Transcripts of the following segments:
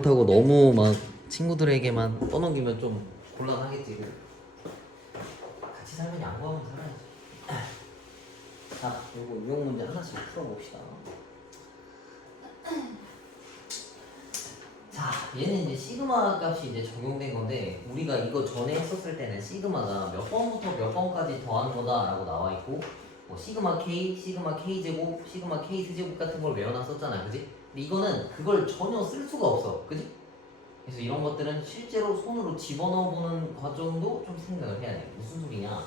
그렇다고 너무 막 친구들에게만 떠넘기면 좀 곤란하겠지. 같이 살면 양보하면 살아야지. 자, 요거 유형 문제 하나씩 풀어봅시다. 자, 얘는 이제 시그마 값이 이제 적용된 건데, 우리가 이거 전에 했었을 때는 시그마가 몇 번부터 몇 번까지 더하는 거다라고 나와 있고, 뭐 시그마 K, 시그마 K 제곱, 시그마 K 세제곱 같은 걸 외워놨었잖아, 그지? 근데 이거는 그걸 전혀 쓸 수가 없어, 그지? 그래서 이런 것들은 실제로 손으로 집어넣어보는 과정도 좀 생각을 해야 돼. 무슨 소리냐?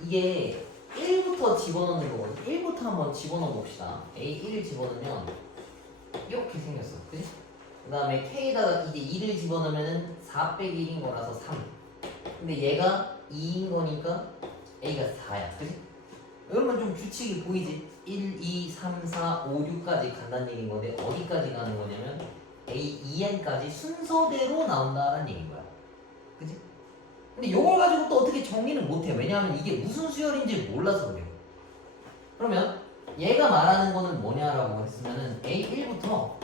이게 1부터 집어넣는 거거든. 1부터 한번 집어넣어 봅시다. A1 집어넣으면 이렇게 생겼어, 그지? 그 다음에 K에다가 이제 2를 집어넣으면 4 빼기 1인 거라서 3. 근데 얘가 2인 거니까 A가 4야, 그지? 그러면 좀 규칙이 보이지? 1, 2, 3, 4, 5, 6까지 간다는 얘기인 건데 어디까지 가는 거냐면 A, EN까지 순서대로 나온다는 얘기인 거야, 그지? 근데 이걸 가지고 또 어떻게 정리를 못해. 왜냐하면 이게 무슨 수열인지 몰라서 그래요. 그러면 얘가 말하는 거는 뭐냐라고 했으면은 A1부터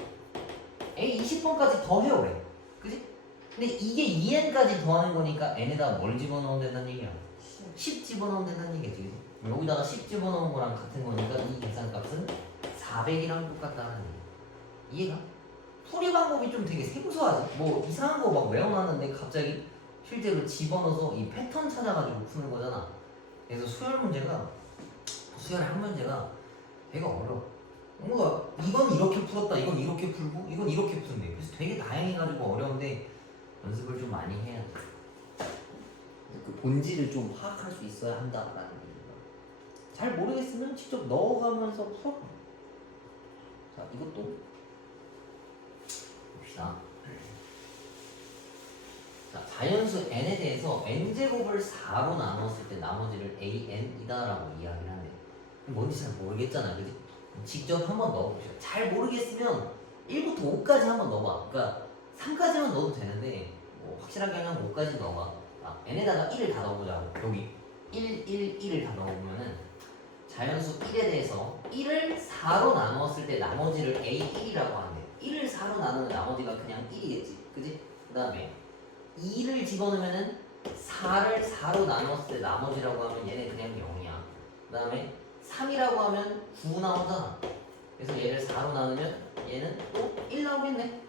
A20번까지 더해요 그래, 그지? 근데 이게 2n까지 더하는 거니까 n에다 뭘 집어넣으면 된다는 얘기야? 10 집어넣으면 된다는 얘기지, 그지? 여기다가 10 집어넣은 거랑 같은 거니까 이 계산값은 400이랑 똑같다는 얘기. 이해가? 풀이 방법이 좀 되게 생소하지? 뭐 이상한 거 막 외워놨는데 갑자기 실제로 집어넣어서 이 패턴 찾아가지고 푸는 거잖아. 그래서 수열 한 문제가 되게 어려워. 뭔가 이건 이렇게 풀었다, 이건 이렇게 풀고, 이건 이렇게 푸는데 그래서 되게 다양해가지고 어려운데 연습을 좀 많이 해야 돼. 그 본질을 좀 파악할 수 있어야 한다라는 얘기가. 잘 모르겠으면 직접 넣어가면서 풀어. 자, 이것도 봅시다. 자, 자연수 n에 대해서 n제곱을 4로 나눴을 때 나머지를 an이다라고 이야기를 하네. 뭔지 잘 모르겠잖아, 그지? 직접 한번 넣어보세요. 잘 모르겠으면 1부터 5까지 한번 넣어봐. 그러니까 3까지만 넣어도 되는데 뭐 확실하게 하면 5까지 넣어봐. n에다가 1을 다 넣어보자고. 여기 1, 1, 1을 다 넣어보면은 자연수 1에 대해서 1을 4로 나누었을 때 나머지를 A1이라고 하는데 1을 4로 나누면 나머지가 그냥 1이겠지, 그지? 그 다음에 2를 집어넣으면은 4를 4로 나눴을 때 나머지라고 하면 얘네 그냥 0이야. 그 다음에 3이라고 하면 9 나오잖아. 그래서 얘를 4로 나누면 얘는 또 1 나오겠네.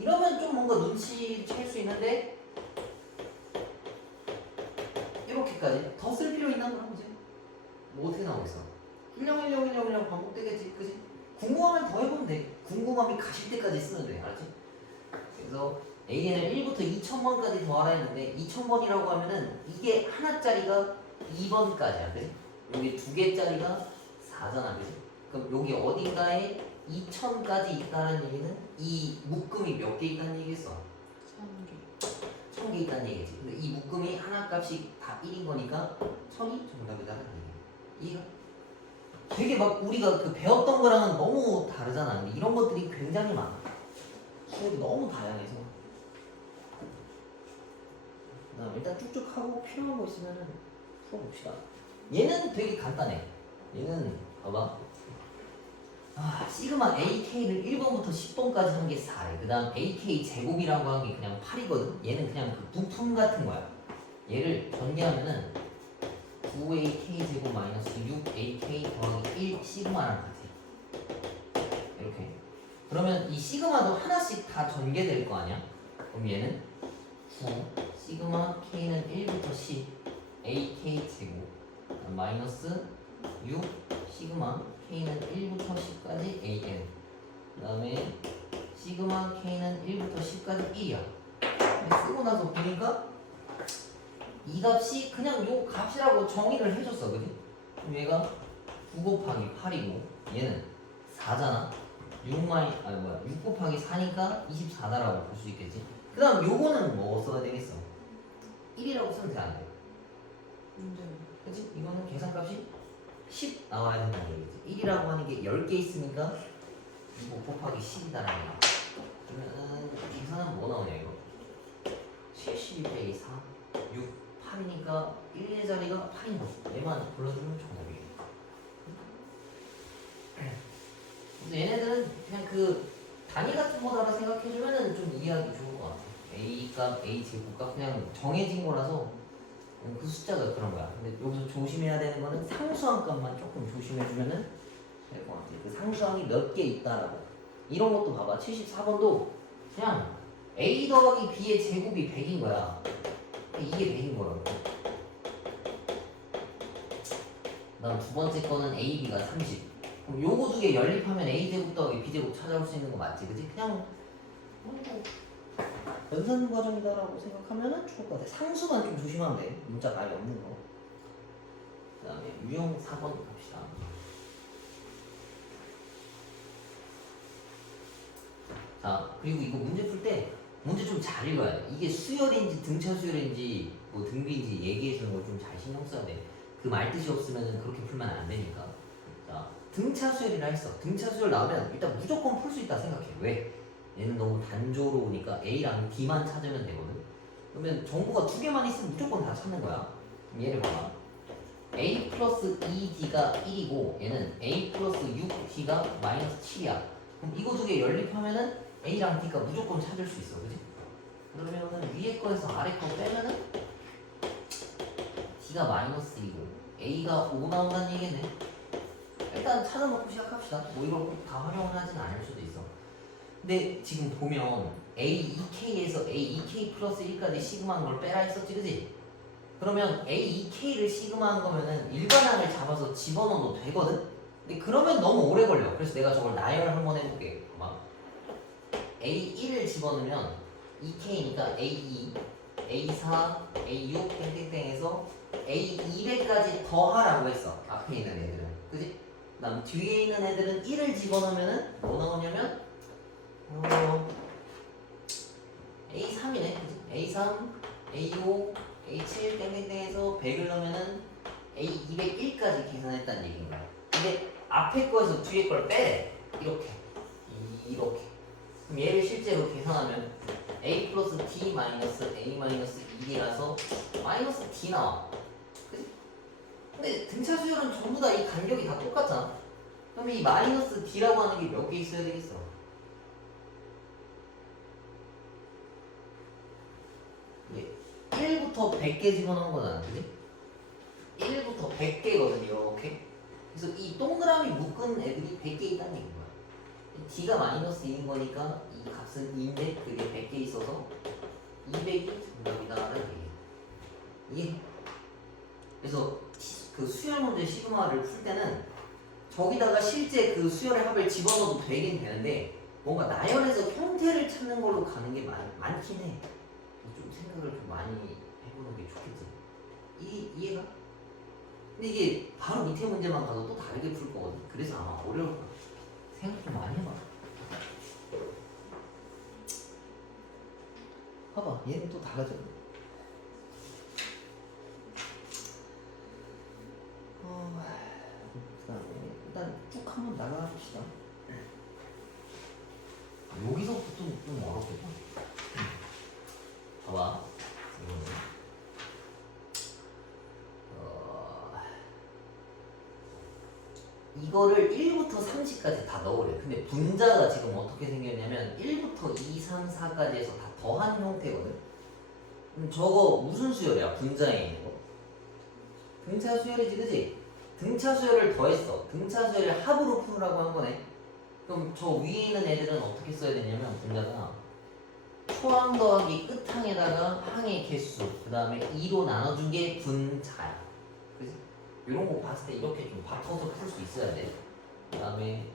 이러면 좀 뭔가 눈치챌 수 있는데 이렇게까지 더 쓸 필요 있나 그럼 이제 뭐 어떻게 나오겠어? 10101010 반복되겠지, 그지? 궁금하면 더 해보면 돼. 궁금함이 가실 때까지 쓰면 돼, 알았지? 그래서 AN을 1부터 2000번까지 더하라 했는데 2000번이라고 하면은 이게 하나짜리가 2번까지야, 그지? 여기 두 개짜리가 4잖아, 그지? 그럼 여기 어딘가에 2000까지 있다는 얘기는 이 묶음이 몇 개 있다는 얘기겠어? 1000개 있다는 얘기지. 근데 이 묶음이 하나 값이 다 1인 거니까 1000이 정답이다라는 얘기야. 이해가? 되게 막 우리가 그 배웠던 거랑은 너무 다르잖아. 근데 이런 것들이 굉장히 많아. 수업이 너무 다양해서. 그다음 일단 쭉쭉 하고 필요한 거 있으면은 풀어봅시다. 얘는 되게 간단해. 얘는 봐봐. 시그마 AK를 1번부터 10번까지 한 게 4래. 그 다음 AK 제곱이라고 한 게 그냥 8이거든. 얘는 그냥 그 부품 같은 거야. 얘를 전개하면은 9AK 제곱 마이너스 6AK 더하기 1 시그마랑 같아. 이렇게. 그러면 이 시그마도 하나씩 다 전개될 거 아니야? 그럼 얘는 9 시그마 K는 1부터 10 AK 제곱 마이너스 6 시그마 K는 1부터 10까지 AN. 그 다음에 시그마 K는 1부터 10까지 1이야. 쓰고 나서 보니까 이 값이 그냥 요 값이라고 정의를 해줬어, 그지? 그럼 얘가 9 곱하기 8이고 얘는 4잖아. 6 곱하기 4니까 24다라고 볼 수 있겠지. 그 다음 요거는 뭐 써야 되겠어? 1이라고 쓰면 돼, 안 돼? 그치? 이거는 계산값이 10 나와야 된다는 얘기지. 1이라고 하는 게 10개 있으니까 2 곱하기 10이다라는 얘기야. 그러면 계산은 뭐 나오냐 이거? 70 빼기 4 6 8이니까 1의 자리가 8인 거지. 얘만 불러주면 정답이에요. 근데 얘네들은 그냥 그 단위 같은 거다라 생각해주면은 좀 이해하기 좋을 것 같아. A 값, A 제곱값 그냥 정해진 거라서 그 숫자가 그런 거야. 근데 여기서 조심해야 되는 거는 상수항 값만 조금 조심해주면은 될 것 같아. 그 상수항이 몇 개 있다라고. 이런 것도 봐봐. 74번도 그냥 A 더하기 B의 제곱이 100인 거야. 이게 100인 거라고. 그다음 두 번째 거는 A, B가 30. 그럼 요거 두 개 연립하면 A 제곱 더하기 B 제곱 찾아올 수 있는 거 맞지, 그지? 그냥 연산 과정이다라고 생각하면은 좋을 것 같아. 상수만 좀 조심하면 돼. 문자 많이 없는 거. 그다음에 유형 4번 갑시다. 자, 그리고 이거 문제 풀 때 문제 좀 잘 읽어야 돼. 이게 수열인지 등차 수열인지 뭐 등비인지 얘기해 주는 걸 좀 잘 신경 써야 돼. 그 말뜻이 없으면 그렇게 풀면 안 되니까. 자, 등차 수열이라 했어. 등차 수열 나오면 일단 무조건 풀 수 있다 생각해. 왜? 얘는 너무 단조로우니까 A랑 D만 찾으면 되거든. 그러면 정보가 두 개만 있으면 무조건 다 찾는 거야. 그럼 얘를 봐봐. A 플러스 2D가 1이고 얘는 A 플러스 6D가 마이너스 7이야. 그럼 이거 두 개 연립하면은 A랑 D가 무조건 찾을 수 있어. 그지? 그러면은 위에 거에서 아래 거 빼면은 D가 마이너스 2고 A가 5 나온다는 얘기네. 일단 찾아놓고 시작합시다. 뭐 이걸 꼭 다 활용을 하진 않을 수도 있어. 근데 지금 보면 A2K에서 A2K 플러스 1까지 시그마한 걸 빼라 했었지, 그지? 그러면 A2K를 시그마한 거면은 일반항을 잡아서 집어넣어도 되거든? 근데 그러면 너무 오래 걸려. 그래서 내가 저걸 나열 한번 해볼게. 봐봐. A1을 집어넣으면 2K니까 A2, A4, A6 땡땡땡에서 A200까지 더하라고 했어. 앞에 있는 애들은. 그지? 그 다음 뒤에 있는 애들은 1을 집어넣으면은 뭐 나오냐면 A3이네. 그지? A3, A5, A7 땡땡땡에서 100을 넣으면은 A201까지 계산했다는 얘기인 거야. 근데 앞에 거에서 뒤에 걸 빼래. 이렇게. 이렇게. 그럼 얘를 실제로 계산하면 A 플러스 D 마이너스 A 마이너스 1이라서 마이너스 D 나와. 그치? 근데 등차 수열은 전부 다 이 간격이 다 똑같잖아. 그럼 이 마이너스 D라고 하는 게 몇 개 있어야 되겠어? 예. 1부터 100개 집어넣은 거잖아. 그치? 1부터 100개거든, 이렇게. 그래서 이 동그라미 묶은 애들이 100개 있다는 얘기인 거야. D가 마이너스 2인 거니까 이 값은 2인데 그게 100개 있어서 200이 정답이다라는 얘기야. 이게 그래서 그 수열 문제 시그마를 풀 때는 저기다가 실제 그 수열의 합을 집어넣어도 되긴 되는데 뭔가 나열해서 형태를 찾는 걸로 가는 게 많긴 해. 좀 생각을 좀 많이 해보는 게 좋겠지. 이해가? 근데 이게 바로 밑에 문제만 가도 또 다르게 풀 거거든. 그래서 아마 어려울 거야. 생각 좀 많이 해봐. 봐봐, 얘는 또 달라져. 그다음에 일단 쭉 한번 나가 봅시다. 여기서부터 좀 어렵겠다. 봐봐. 이거를 1부터 30까지 다 넣으래. 근데 분자가 지금 어떻게 생겼냐면 1부터 2, 3, 4까지 해서 다 더한 형태거든. 저거 무슨 수열이야? 분자에 있는 거. 등차 수열이지, 그지? 등차 수열을 더했어. 등차 수열을 합으로 풀으라고 한 거네. 그럼 저 위에 있는 애들은 어떻게 써야 되냐면 분자가 초항 더하기 끝항에다가 항의 개수 그 다음에 2로 나눠준 게 분자야. 그지? 이런 거 봤을 때 이렇게 좀 바꿔서 풀 수 있어야 돼. 그 다음에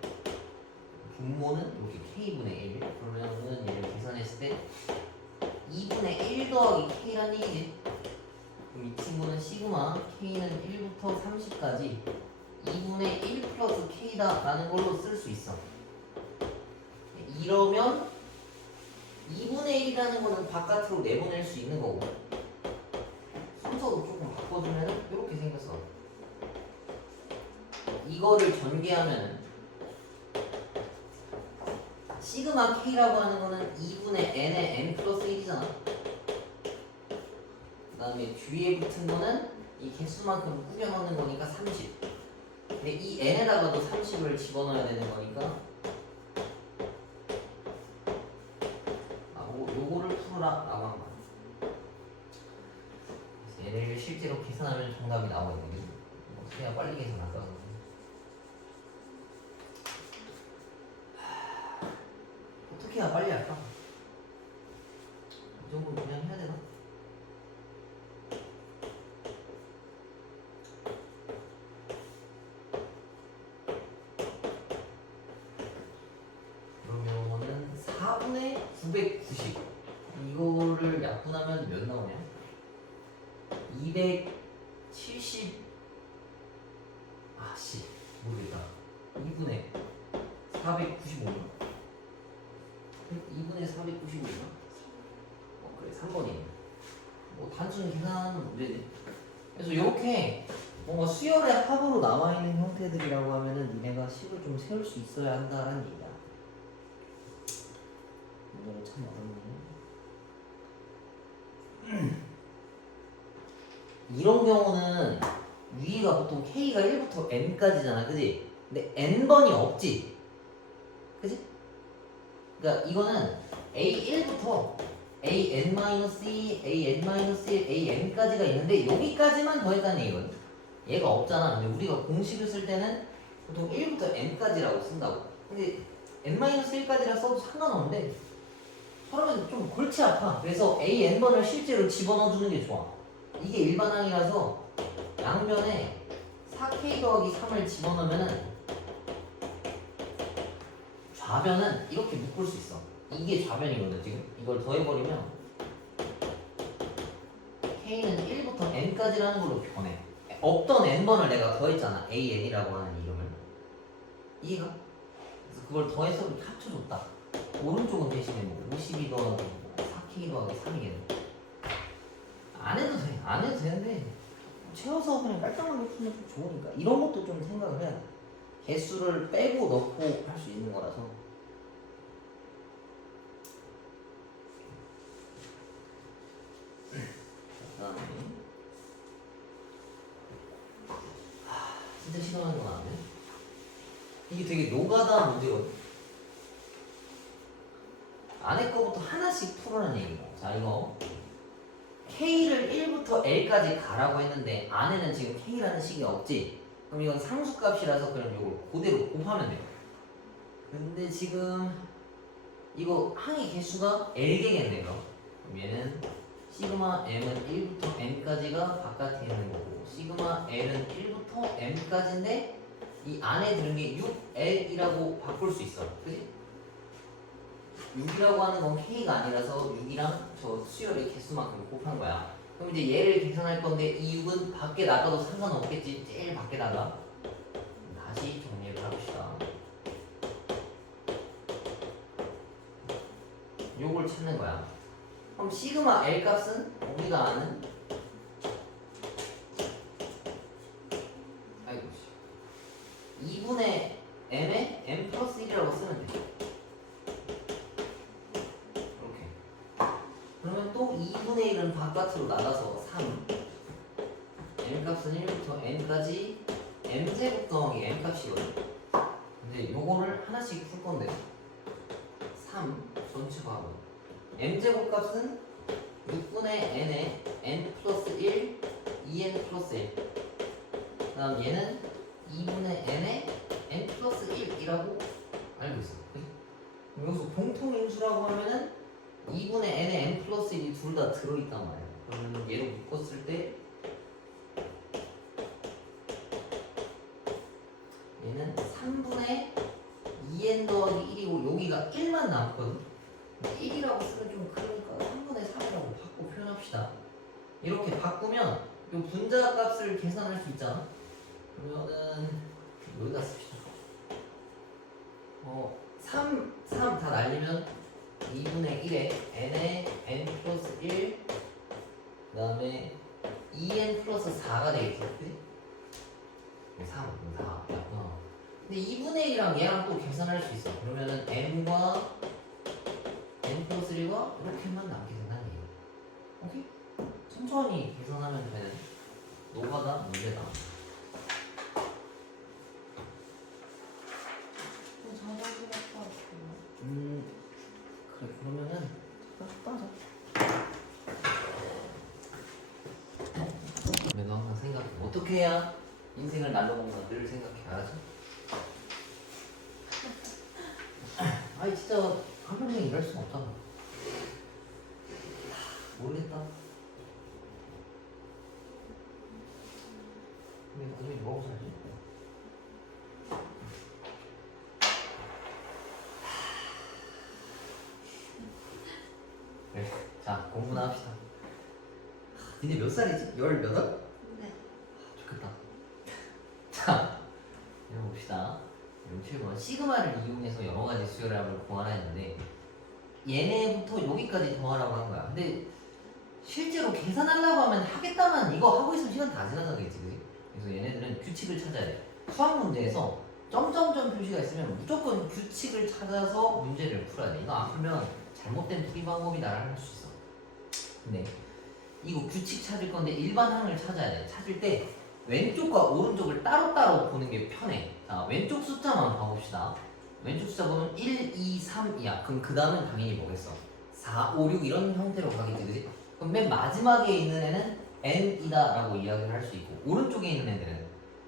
분모는 이렇게 K분의 1 그러면은 얘를 계산했을 때 2분의 1 더하기 K란 얘기지. 그럼 이 친구는 시그마 K는 1부터 30까지 2분의 1 플러스 K다 라는 걸로 쓸 수 있어. 이러면 2분의 1이라는 거는 바깥으로 내보낼 수 있는 거고 순서도 조금 바꿔주면 이렇게 생겼어. 이거를 전개하면 시그마 K라고 하는 거는 2분의 N의 N 플러스 1이잖아. 그 다음에 뒤에 붙은 거는 이 개수만큼 꾸겨 넣는 거니까 30. 근데 이 N에다가도 30을 집어넣어야 되는 거니까 요거를 풀어라 라고 한 거야. 얘를 실제로 계산하면 정답이 나오거든요. 어떻게 해야 빨리 계산할까? 어떻게 해야 빨리 할까? 이 정도 그냥 해야 되나? 그러면은 4분의 990 이거를 약분하면 몇 나오냐? 270 아씨 모르겠다. 2분의 495인가? 2분의 495인가? 그래 3번이네. 뭐 단순히 계산하는 문제지. 그래서 이렇게 뭔가 수열의 합으로 나와 있는 형태들이라고 하면은 니네가 식을 좀 세울 수 있어야 한다라는 얘기야. 문제는 참 어렵네. 이런 경우는 위가 보통 K가 1부터 N까지잖아, 그지? 근데 N번이 없지, 그지? 그러니까 이거는 A1부터 AN-2, AN-1, AN까지가 있는데 여기까지만 더했다는 얘기거든. 얘가 없잖아. 근데 우리가 공식을 쓸 때는 보통 1부터 N까지라고 쓴다고. 근데 N-1까지라 써도 상관없는데 그러면 좀 골치 아파. 그래서 AN 번을 실제로 집어넣어 주는 게 좋아. 이게 일반항이라서 양변에 4K 더하기 3을 집어넣으면은 좌변은 이렇게 묶을 수 있어. 이게 좌변이거든 지금. 이걸 더해버리면 K는 1부터 N까지라는 걸로 변해. 없던 N번을 내가 더했잖아. AN이라고 하는 이름을. 이해가? 그래서 그걸 더해서 이렇게 합쳐줬다. 오른쪽은 대신에 뭐 52 더하기 4K 더하기 3이겠네. 안 해도 돼. 안 해도 되는데 채워서 그냥 깔끔하게 풀면 좀 좋으니까 이런 것도 좀 생각을 해야 돼. 개수를 빼고 넣고 할 수 있는 거라서. 그다음에 진짜 시간한 거 나왔네. 이게 되게 노가다 문제거든. 안에 거부터 하나씩 풀어라는 얘기고. 자 이거 K를 1부터 L까지 가라고 했는데 안에는 지금 K라는 식이 없지. 그럼 이건 상수값이라서 그럼 이걸 그대로 곱하면 돼요. 근데 지금 이거 항의 개수가 L개겠네. 그럼 얘는 시그마 M은 1부터 N까지가 바깥에 있는 거고 시그마 L은 1부터 M까지인데 이 안에 드는 게 6L이라고 바꿀 수 있어. 그치? 6이라고 하는 건 K가 아니라서 6이랑 저 수열의 개수만큼 곱한 거야. 그럼 이제 얘를 계산할 건데 이 6은 밖에 나가도 상관없겠지. 제일 밖에 나가. 다시 정리를 합시다. 요걸 찾는 거야. 그럼 시그마 L 값은 우리가 아는 2분의 M에 M 플러스 1이라고 쓰면 돼. 이렇게. 그러면 또 2분의 1은 바깥으로 나가서 3 M 값은 1부터 N까지 M제곱 더하기 M 값이거든. 근데 요거를 하나씩 풀 건데 3 전체 값은 M제곱 값은 6분의 N에 N 플러스 1 2N 플러스 1 그 다음 얘는 2분의 N에 N 플러스 1이라고 알고 있어. 여기서 공통인수라고 하면은 2분의 N에 N 플러스 1이 둘 다 들어있단 말이야. 그러면 얘를 묶었을 때 얘는 3분의 2N 더하기 1이고 여기가 1만 남거든. 1이라고 쓰면 좀 그러니까 3분의 3이라고 바꿔 표현합시다. 이렇게 바꾸면 이 분자 값을 계산할 수 있잖아. 그러면은 여기다 씁시다. 3 다 날리면 2분의 1에 n에 n 플러스 1 그 다음에 2n 플러스 4가 되겠죠. 그치? 3, 4 근데 2분의 1이랑 얘랑 또 계산할 수 있어. 그러면은 n과 n 플러스 1과 이렇게만 남게 된다는 얘기야. 오케이? 천천히 계산하면 되는 노가다 문제다. 그래 그러면은 잠깐 어떻게 해야 인생을 날로 먹나 늘 생각해야지. 아니 진짜 하루 종일 일할 수는 없잖아. 모르겠다. 근데 나중에 뭐하고 살지? 네, 자 공부나 합시다. 니네 몇 살이지? 18? 네. 좋겠다. 자, 읽어봅시다. 7번 시그마를 이용해서 여러 가지 수열합을 구하라 했는데 얘네부터 여기까지 더하라고 한 거야. 근데 실제로 계산하려고 하면 하겠다만 이거 하고 있으면 시간 다 지나가겠지, 그지? 그래서 얘네들은 규칙을 찾아야 돼. 수학 문제에서 점점점 표시가 있으면 무조건 규칙을 찾아서 문제를 풀어야 돼. 이거 안 풀면 잘못된 풀이 방법이다라고 할 수 있어. 근데 이거 규칙 찾을 건데 일반항을 찾아야 돼. 찾을 때 왼쪽과 오른쪽을 따로따로 보는 게 편해. 자, 왼쪽 숫자만 봐봅시다. 왼쪽 숫자 보면 1, 2, 3이야. 그럼 그 다음은 당연히 뭐겠어? 4, 5, 6 이런 형태로 가겠지, 그지? 그럼 맨 마지막에 있는 애는 n이다 라고 이야기를 할 수 있고 오른쪽에 있는 애들은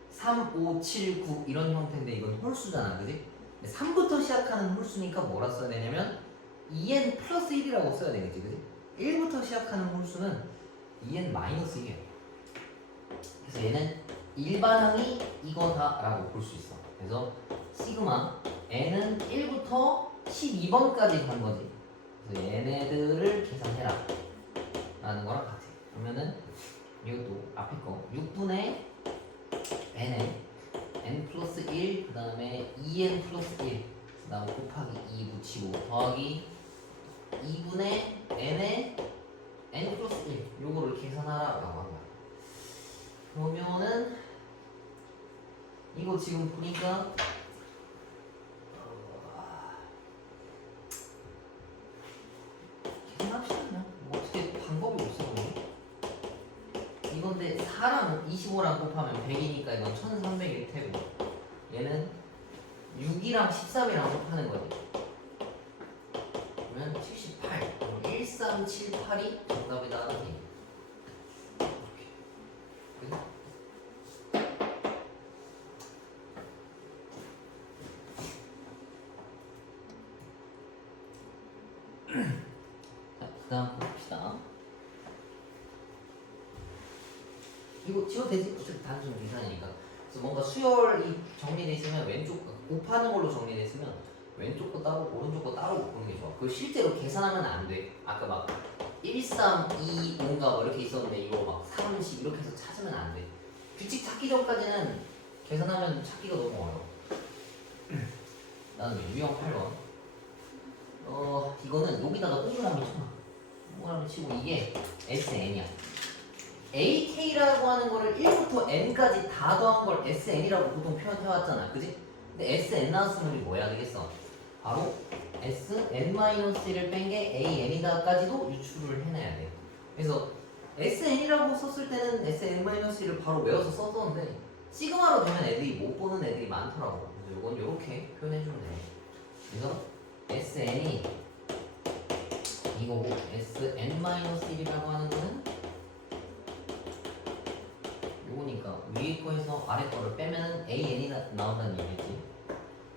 3, 5, 7, 9 이런 형태인데 이건 홀수잖아, 그지? 3부터 시작하는 홀수니까 뭐라 써야 되냐면 2n 플러스 1이라고 써야 되겠지, 그지? 1부터 시작하는 홀수는 2n 마이너스 1이야. 그래서 얘는 일반항이 이거다라고 볼 수 있어. 그래서 시그마 n은 1부터 12번까지 간 거지. 그래서 얘네들을 계산해라 라는 거랑 같아. 그러면은 이것도 앞에 거 6분의 n에 n 플러스 1, 그 다음에 2n 플러스 1, 그 다음 곱하기 2 붙이고 더하기 2분의 n에 n 플러스 1 요거를 계산하라 라고 한 거야. 그러면은 이거 지금 보니까 계산합시다. 그냥 뭐 어떻게 방법이 없어. 이건데 4랑 25랑 곱하면 100이니까 이건 1300일 테고 얘는 6이랑 13이랑 곱하는 거지. 그러면 78 1378이 정답이다. 자, 그 다음 봅시다. 이거 지워도 되지? 어차피 단순 계산이니까. 그래서 뭔가 수열이 정리되어 있으면 왼쪽 곱하는 걸로 정리되어 있으면 왼쪽 거 따로 오른쪽 거 따로 보는 게 좋아. 그걸 실제로 계산하면 안 돼. 아까 막 1, 3, 2, 5인가 뭐 이렇게 있었는데 이거 막 30 이렇게 해서 찾으면 안 돼. 규칙 찾기 전까지는 계산하면 찾기가 너무 어려워. 다음에 유형 8번. 이거는 여기다가 동그라미 쳐. 동그라미 치고 이게 SN이야. AK라고 하는 거를 1부터 N까지 다 더한 걸 SN이라고 보통 표현해왔잖아, 그지? 근데 SN 나왔으면 우리 뭐 해야 되겠어? 바로 SN-1을 뺀 게 AN이다까지도 유출을 해내야 돼. 그래서 SN이라고 썼을 때는 SN-1을 바로 외워서 썼었는데 시그마로 되면 애들이 못 보는 애들이 많더라고. 그래서 이건 이렇게 표현해주면 돼. 그래서 SN이 이거고 SN-1이라고 하는 거는 요거니까 위에 거에서 아래 거를 빼면은 AN이 나온다는 얘기지.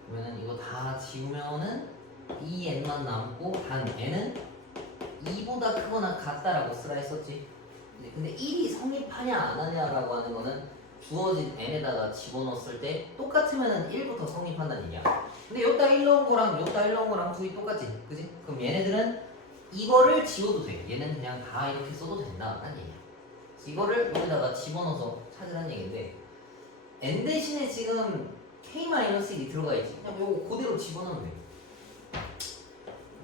그러면은 이거 다 지우면은 2N만 남고 단 N은 2보다 크거나 같다라고 쓰라 했었지. 근데 1이 성립하냐 안 하냐라고 하는 거는 주어진 N에다가 집어넣었을 때 똑같으면은 1부터 성립한다는 얘기야. 근데 여기다 1 넣은 거랑 여기다 1 넣은 거랑 둘이 똑같지, 그지? 그럼 얘네들은 이거를 지워도 돼. 얘는 그냥 다 이렇게 써도 된다라는 얘기야. 이거를 여기다가 집어넣어서 찾으라는 얘기인데 n 대신에 지금 k-1이 들어가 있지. 그냥 이거 그대로 집어넣으면 돼.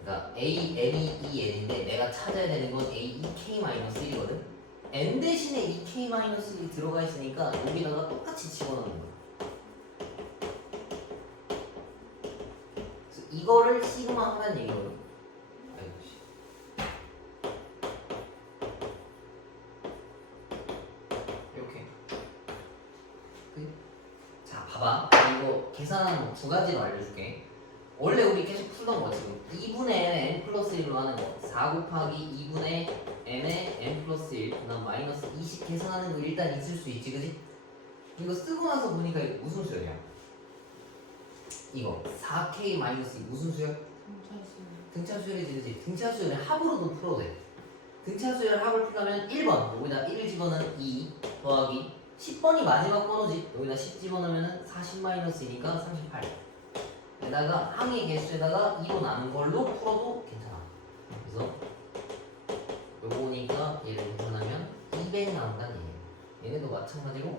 그러니까 a, n이 2n인데 내가 찾아야 되는 건 a, 2k-1이거든. n 대신에 2k-1이 들어가 있으니까 여기다가 똑같이 집어넣는 거야. 그래서 이거를 시그마 하라는 얘기거든. 봐봐. 이거 계산하는 거 두 가지로 알려줄게. 원래 우리 계속 풀던 거 지금 2분의 n 플러스 1로 하는 거 4 곱하기 2분의 n에 n 플러스 1 그다음 마이너스 20 계산하는 거 일단 있을 수 있지, 그지? 이거 쓰고 나서 보니까 이게 무슨 수열이야? 이거 4K 마이너스 무슨 수열? 등차 수열이지, 그치? 등차 수열은 합으로도 풀어도 돼. 등차 수열 합을 풀려면 1번 여기다 1을 집어넣으면 2 더하기 10번이 마지막 번호지. 여기다 10 집어넣으면 40 마이너스이니까 38. 게다가 항의 개수에다가 2로 남은 걸로 풀어도 괜찮아. 그래서 요거니까 얘를 계산하면 200 나온다는 얘기예요. 얘네도 마찬가지로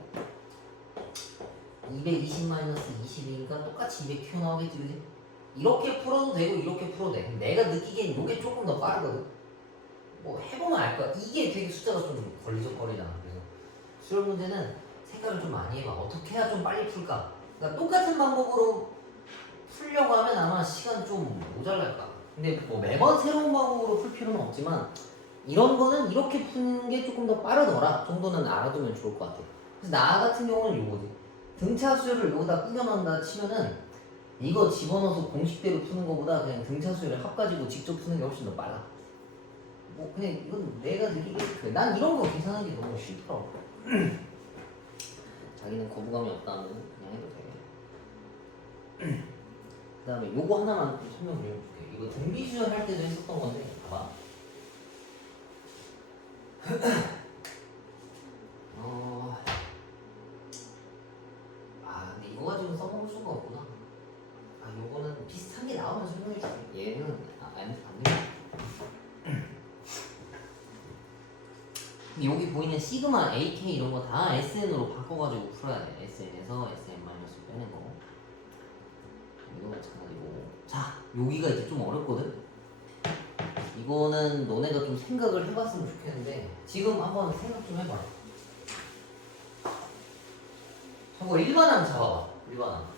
220 마이너스 20이니까 똑같이 200 튀어나오겠지, 그지? 이렇게 풀어도 되고 이렇게 풀어도 돼. 내가 느끼기엔 이게 조금 더 빠르거든. 뭐 해보면 알 거야. 이게 되게 숫자가 좀 걸리적거리잖아. 그래서 수열 문제는 생각을 좀 많이 해봐. 어떻게 해야 좀 빨리 풀까? 그러니까 똑같은 방법으로 풀려고 하면 아마 시간 좀 모자랄 거야. 근데 뭐 매번 새로운 방법으로 풀 필요는 없지만 이런 거는 이렇게 푸는 게 조금 더 빠르더라 정도는 알아두면 좋을 것 같아. 그래서 나 같은 경우는 요거지. 등차 수열을 여기다 꾸겨 넣는다 치면은 이거 집어넣어서 공식대로 푸는 것보다 그냥 등차 수열을 합 가지고 직접 푸는 게 훨씬 더 빨라. 뭐 그냥 이건 내가 느끼기에 그래. 난 이런 거 계산하는 게 너무 싫더라고. 자기는 거부감이 없다면 그냥 해도 돼. 그 다음에 요거 하나만 좀 설명을 해볼게. 이거 등비수열 할 때도 했었던 건데 봐봐. 근데 이거 가지고 써먹을 수가 없구나. 요거는 비슷한 게 나오면 설명해줄게. 얘는 안 돼. 여기 보이는 시그마, AK 이런 거 다 SN으로 바꿔가지고 풀어야 돼. SN에서 SN 마이너스 빼는 거. 이거 마찬가지고. 자, 여기가 이제 좀 어렵거든? 이거는 너네가 좀 생각을 해봤으면 좋겠는데, 지금 한번 생각 좀 해봐. 저거 일반함 잡아봐. 일반함.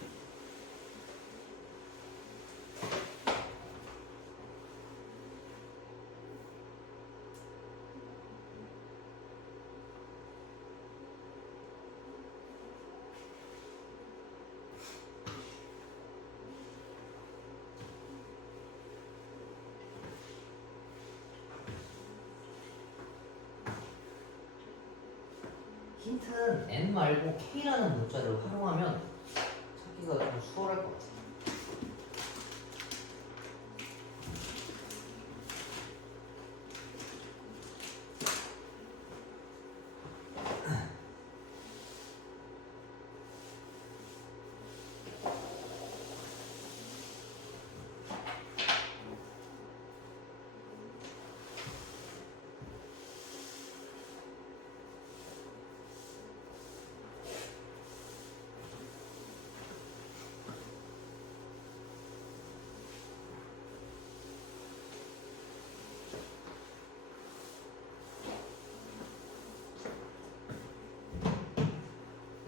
힌트는 N 말고 K라는 문자를 활용하면 찾기가 좀 수월할 것 같아.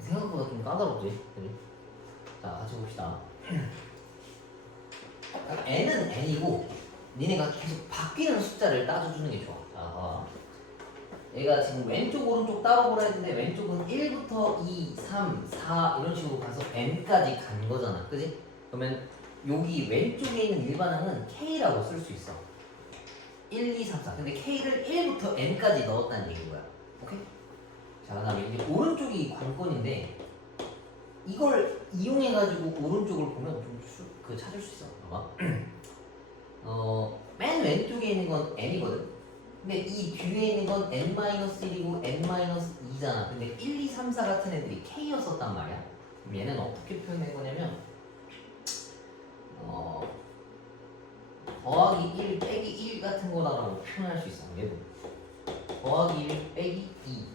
생각보다 좀 까다롭지? 그래? 자, 같이 봅시다. n은 n이고 니네가 계속 바뀌는 숫자를 따져주는 게 좋아. 자, 봐봐. 얘가 지금 왼쪽 오른쪽 따로 보라 했는데 왼쪽은 1부터 2, 3, 4 이런 식으로 가서 n까지 간 거잖아. 그지? 그러면 여기 왼쪽에 있는 일반항은 k라고 쓸 수 있어. 1, 2, 3, 4. 근데 k를 1부터 n까지 넣었다는 얘기인 거야. 오케이? 자, 그 다음에 이제 오른쪽이 관건인데 이걸 이용해가지고 오른쪽을 보면 좀 찾을 수 있어. 봐봐. 맨 왼쪽에 있는 건 n이거든. 근데 이 뒤에 있는 건 n-1이고 n-2잖아. 근데 1, 2, 3, 4 같은 애들이 k였었단 말이야. 그럼 얘는 어떻게 표현된 거냐면 더하기 1 빼기 1 같은 거다라고 표현할 수 있어. 얘도 더하기 1 빼기 2.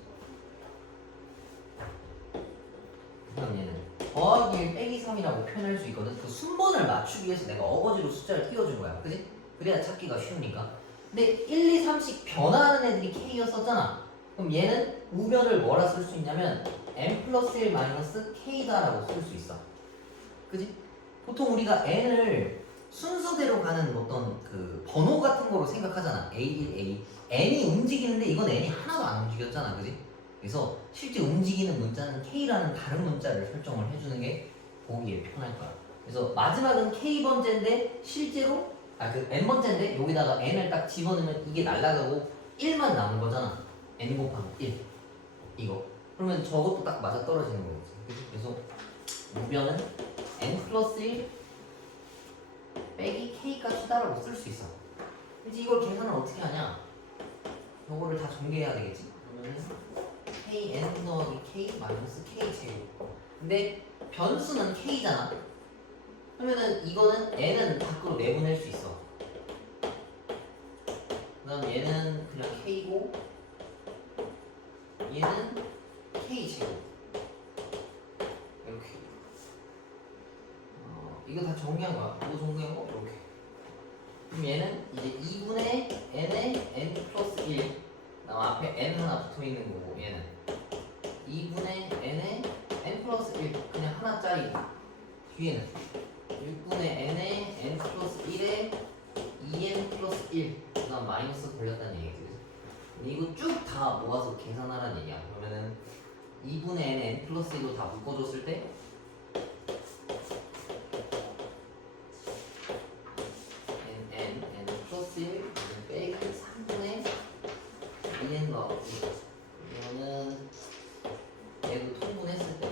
그다음 얘는 더하기 1 빼기 3이라고 표현할 수 있거든. 그 순번을 맞추기 위해서 내가 어거지로 숫자를 띄워준 거야. 그지? 그래야 찾기가 쉬우니까. 근데 1, 2, 3씩 변화하는 애들이 k였었잖아. 그럼 얘는 우변을 뭐라 쓸 수 있냐면 n 플러스 1 마이너스 k다라고 쓸 수 있어. 그지? 보통 우리가 n을 순서대로 가는 어떤 그 번호 같은 거로 생각하잖아. A1, A. n이 움직이는데 이건 n이 하나도 안 움직였잖아. 그지? 그래서 실제 움직이는 문자는 k라는 다른 문자를 설정을 해주는 게 보기에 편할 거야. 그래서 마지막은 k번째인데 실제로 그 n번째인데 여기다가 n을 딱 집어넣으면 이게 날아가고 1만 남은 거잖아. n 곱하기 1 이거. 그러면 저것도 딱 맞아 떨어지는 거지. 그래서 우변은 n 플러스 1 빼기 k 값이다라고 쓸 수 있어. 이제 이걸 계산을 어떻게 하냐? 이거를 다 전개해야 되겠지. 그러면은 kn 더하기 k 마이너스 k 제곱. 근데 변수는 k잖아. 그러면은 이거는 n은 밖으로 내보낼 수 있어. 그다음 얘는 그냥 k고 얘는 k 제곱. 이렇게. 이거 다 정리한 거야. 뭐 정리한 거? 이렇게. 그럼 얘는 이제 2분의 n에 n 플러스 1. 그다음 앞에 n 하나 붙어 있는 거고 얘는 2분의 n에 n 플러스 1 그냥 하나짜리. 뒤에는 6분의 n에 n 플러스 1에 2n 플러스 1. 그다음 마이너스 걸렸다는 얘기지. 이거 쭉 다 모아서 계산하라는 얘기야. 그러면은 2분의 n에 n 플러스 1로 다 묶어줬을 때 n 플러스 1 빼기 3분의 2n 넣었지. 이거는 얘도 통분했을 때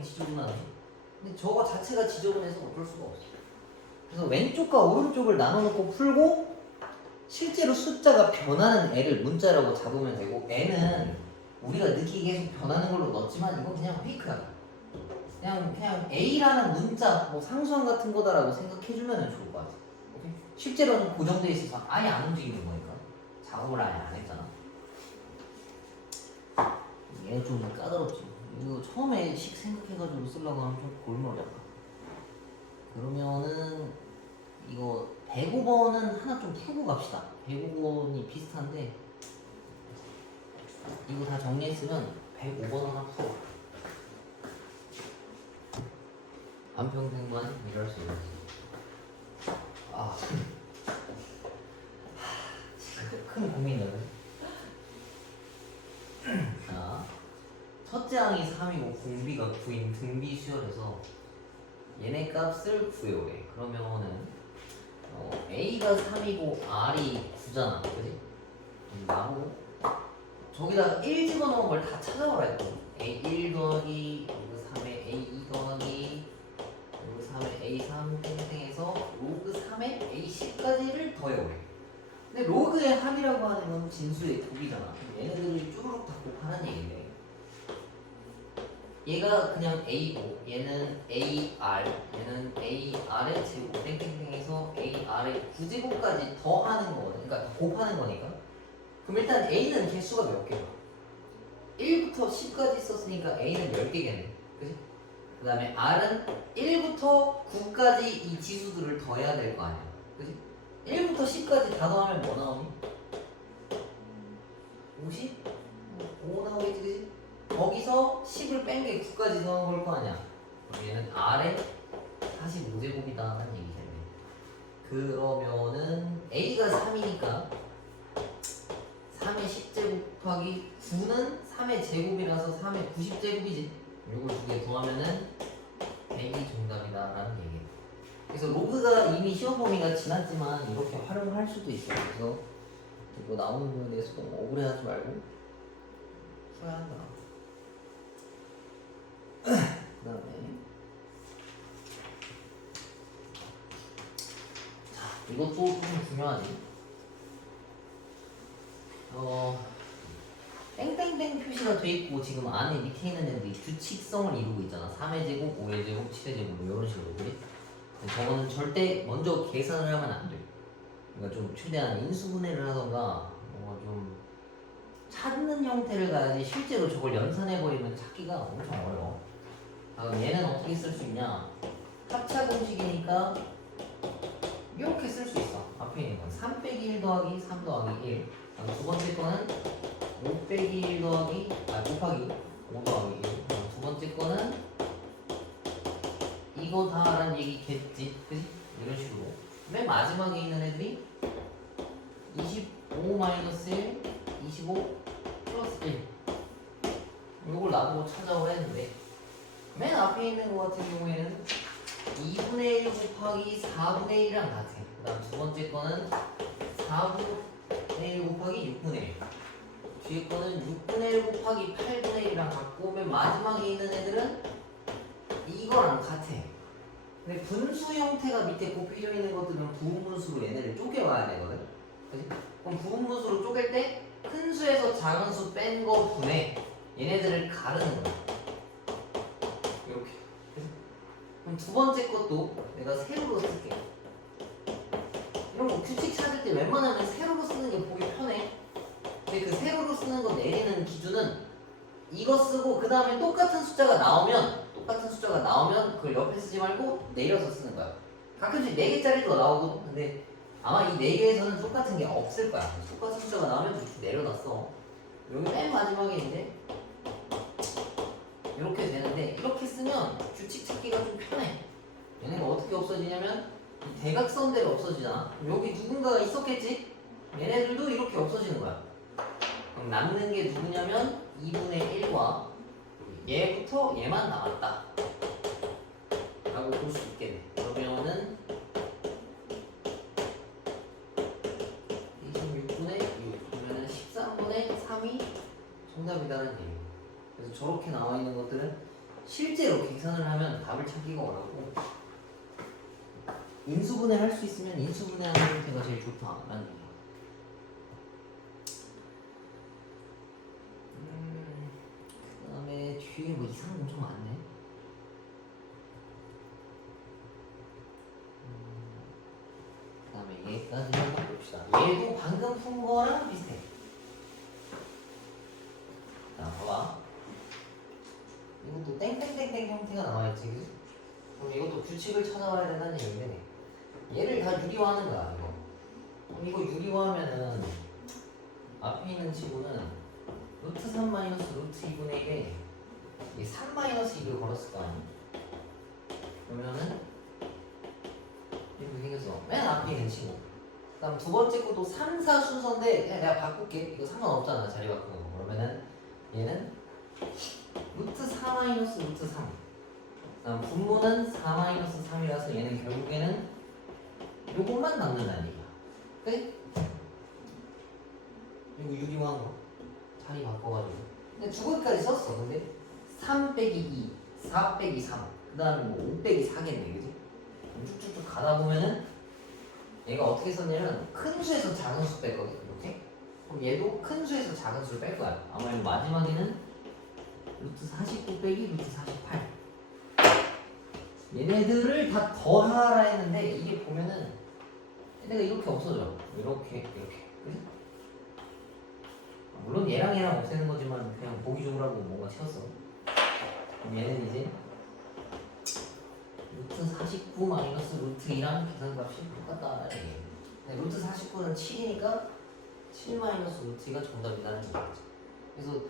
지저분하네. 근데 저거 자체가 지저분해서 어쩔 수가 없어. 그래서 왼쪽과 오른쪽을 나눠놓고 풀고 실제로 숫자가 변하는 애를 문자라고 잡으면 되고 n은 우리가 느끼기에 계속 변하는 걸로 넣었지만 이건 그냥 페이크야. 그냥 a라는 문자 뭐 상수함 같은 거다라고 생각해주면 좋을 것 같아. 오케이? 실제로는 고정돼 있어서 아예 안 움직이는 거니까 작업을 아예 안 했잖아. 얘는 좀 까다롭지. 이거 처음에 식 생각해가지고 쓰려고 하면 좀 골머리야. 그러면은 이거 105번은 하나 좀 풀고 갑시다. 105번이 비슷한데 이거 다 정리했으면 105번 하나 풀어. 안평생만 일할 수 있는지. 큰 고민이거든. 자, 첫째 항이 3이고 공비가 9인 등비 수열에서 얘네 값을 구해오래. 그러면은 A가 3이고 R이 9잖아. 그지? 나오고 저기다가 1 집어넣은 걸 다 찾아오라 했거든. A1 더하기 로그 3에 A2 더하기 로그 3에 A3 땡땡해서 로그 3에 A10까지를 더해오래. 근데 로그의 합이라고 하는 건 진수의 곱이잖아. 얘네들을 쭈루룩 다 곱하는 얘기인데 얘가 그냥 A고 얘는 AR 얘는 AR의 제곱 땡땡땡해서 AR의 9제곱까지 더하는 거거든. 그러니까 곱하는 거니까. 그럼 일단 A는 개수가 몇 개야? 1부터 10까지 썼으니까 A는 10개겠네. 그치? 그 다음에 R은 1부터 9까지 이 지수들을 더해야 될 거 아니야. 그치? 1부터 10까지 다 더하면 뭐 나오니? 50? 5 나오겠지, 그치? 거기서 10을 뺀 게 9까지 더한 걸 거 아니야. 그럼 얘는 R의 45제곱이다 하는 얘기 됐네. 그러면은 A가 3이니까 3의 10제곱 곱하기 9는 3의 제곱이라서 3의 90제곱이지. 이걸 두 개 더하면은 100이 정답이다라는 얘기예요. 그래서 로그가 이미 시험 범위가 지났지만 이렇게 활용할 수도 있어요. 그래서 이거 나오는 거에 대해서 너무 억울해하지 말고 후회한다. 그 다음에 자, 이것도 좀 중요하지. 땡땡땡 표시가 돼 있고 지금 안에 밑에 있는 애들이 규칙성을 이루고 있잖아. 3의 제곱, 5의 제곱, 7의 제곱 뭐 이런 식으로. 그래? 저거는 절대 먼저 계산을 하면 안 돼. 그러니까 좀 최대한 인수분해를 하던가 뭔가 좀 찾는 형태를 가야지. 실제로 저걸 연산해버리면 찾기가 엄청 어려워. 그럼 얘는 어떻게 쓸 수 있냐? 합차 공식이니까 이렇게 쓸 수 있어. 앞에 있는 건 3 빼기 1 더하기 3 더하기 1. 두 번째 거는 5 빼기 1 더하기 곱하기 5 더하기 1. 두 번째 거는 이거 다라는 얘기겠지, 그지? 이런 식으로 맨 마지막에 있는 애들이 25 마이너스 1, 25 플러스 1 이걸 나보고 찾아오라 했는데 맨 앞에 있는 거 같은 경우에는 2분의 1 곱하기 4분의 1이랑 같아. 그 다음 두 번째 거는 4분의 1 곱하기 6분의 1 뒤에 거는 6분의 1 곱하기 8분의 1이랑 같고 맨 마지막에 있는 애들은 이거랑 같아. 근데 분수 형태가 밑에 곱해져 있는 것들은 부분분수로 얘네를 쪼개와야 되거든. 그치? 그럼 부분분수로 쪼갤 때 큰 수에서 작은 수 뺀 거 분해 얘네들을 가르는 거야. 이렇게. 그럼 두 번째 것도 내가 세로로 쓸게. 이런 거 규칙 찾을 때 웬만하면 세로로 쓰는 게 보기 편해. 근데 그 세로로 쓰는 거 내리는 기준은 이거 쓰고 그 다음에 똑같은 숫자가 나오면 그걸 옆에 쓰지 말고 내려서 쓰는 거야. 가끔씩 4개짜리도 나오고 근데 아마 이 4개에서는 똑같은 게 없을 거야. 똑같은 숫자가 나오면 이렇게 내려놨어. 여기 맨 마지막에 있는데 이렇게 되는데 이렇게 쓰면 규칙 찾기가 좀 편해. 얘네가 어떻게 없어지냐면 이 대각선대로 없어지잖아. 여기 누군가가 있었겠지? 얘네들도 이렇게 없어지는 거야. 그럼 남는 게 누구냐면 2분의 1과 얘부터 얘만 남았다 라고 볼 수 있겠네. 그러면은 26분의 6 그러면은 13분의 3이 정답이다는 얘기예요. 그래서 저렇게 나와 있는 것들은 실제로 계산을 하면 답을 찾기가 어렵고 인수분해 할 수 있으면 인수분해하는 형태가 제일 좋다라는 얘기예요. 그 다음에 뒤에 뭐 이상한 거 엄청 많네. 그 다음에 얘까지 한번 봅시다. 얘도 방금 푼 거랑 비슷해. 자, 봐봐. 이것도 땡땡땡땡 형태가 나와있지, 그지? 그럼 이것도 규칙을 찾아와야 된다는 얘기네. 얘를 다 유리화하는 거야, 이거. 그럼 이거 유리화하면은 앞에 있는 친구는 루트 3 마이너스 루트 2분의 1에 이게 3 마이너스 2를 걸었을 거 아니야? 그러면은 이렇게 생겼어. 맨 앞에 있는 친구. 그 다음 두 번째 것도 3, 4 순서인데 그냥 내가 바꿀게. 이거 상관없잖아, 자리 바꾸는 거. 그러면은 얘는 루트 4 마이너스 루트 3. 그 다음 분모는 4 마이너스 3이라서 얘는 결국에는 요것만 남는다는 얘기야. 그래? 이거 유리화한 거. 자리 바꿔가지고. 근데 주거기까지 썼어. 근데 3 빼기 2, 4 빼기 3. 그 다음에 뭐 5 빼기 4겠네, 그지? 쭉쭉쭉 가다 보면은 얘가 어떻게 썼냐면 큰 수에서 작은 수 뺐거든, 이렇게. 그럼 얘도 큰 수에서 작은 수를 뺄 거야. 아마 마지막에는 루트 49 빼기 루트 48. 얘네들을 다 더하라 했는데 이게 보면은 얘네가 이렇게 없어져. 이렇게. 그지? 물론 얘랑 없애는 거지만 그냥 보기 좋으라고 뭔가 채웠어. 그럼 얘는 이제 루트 49 마이너스 루트 2랑 계산값이 똑같다. 근데 루트 49는 7이니까 7 마이너스 루트 2가 정답이라는 얘기죠. 그래서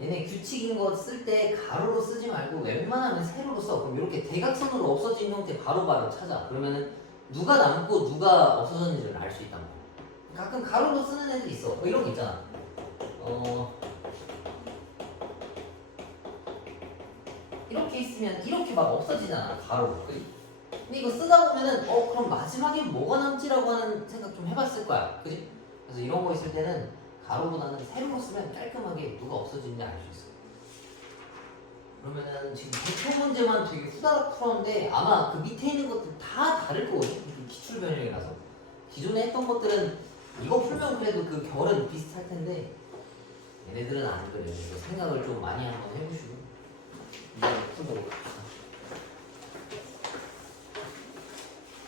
얘네 규칙인 거 쓸 때 가로로 쓰지 말고 웬만하면 세로로 써. 그럼 이렇게 대각선으로 없어진 형태 바로바로 찾아. 그러면은 누가 남고 누가 없어졌는지를 알 수 있단 말이야. 가끔 가로로 쓰는 애들 있어. 뭐 이런 거 있잖아. 이렇게 있으면 이렇게 막 없어지잖아, 가로. 그치? 근데 이거 쓰다 보면은 그럼 마지막에 뭐가 남지라고 하는 생각 좀 해봤을 거야, 그지? 그래서 이런 거 있을 때는 가로보다는 세로로 쓰면 깔끔하게 누가 없어지는지 알 수 있어. 그러면은 지금 대표 문제만 되게 후다닥 풀었는데 아마 그 밑에 있는 것들 다 다를 거거든. 기출 변형이라서 기존에 했던 것들은 이거 풀면 그래도 그 결은 비슷할 텐데 얘네들은 안 그래요. 생각을 좀 많이 한번 해보시고 이제 풀어보고 갑시다.